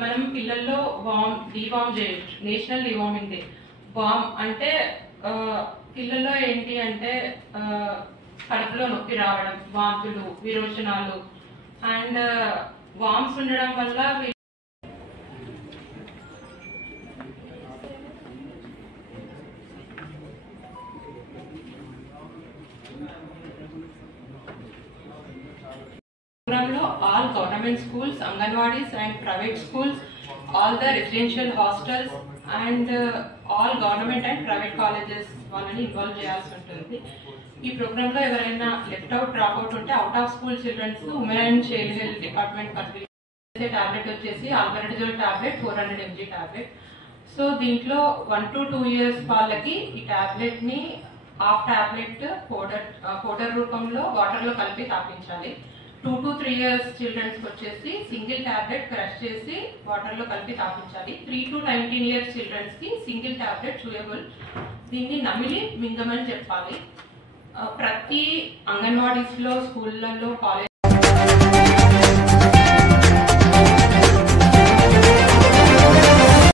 మనం పిల్లల్లో డివార్మ్ చేయొచ్చు. National deworming day. వార్మ్ అంటే పిల్లల్లో ఏంటి అంటే కడుపులో నొప్పి రావడం, వాంతులు, విరోచనాలు అండ్ వామ్స్ ఉండడం వల్ల all government schools, Anganwadis and private schools, all the residential hostels and all government and private colleges వాళ్ళని ఇన్వాల్వ్ చేయాల్సి ఉంటుంది. ఈ ప్రోగ్రామ్ లో ఎవరైనా లెఫ్ట్ అవుట్ డ్రాప్ అవుట్ ఉంటే out of school childrens women and child health department పరిధి tablet వచ్చేసి albendazole tablet 400 mg tablet. So దీంట్లో 1 to 2 years వాళ్ళకి ఈ టాబ్లెట్ ని హాఫ్ టాబ్లెట్ పౌడర్ రూపంలో వాటర్ లో కలిపి తాపించాలి. 2 to 3 years చిల్డ్రన్స్ వచ్చేసి సింగిల్ టాబ్లెట్ క్రష్ చేసి వాటర్ లో కలిపి తాపించాలి. 3 to 19 years చిల్డ్రన్స్ కి సింగిల్ టాబ్లెట్ చూయబుల్. దీన్ని నమిలి మింగమని చెప్పాలి. ప్రతి అంగన్వాడీస్ లో, స్కూళ్లలో, కాలేజ్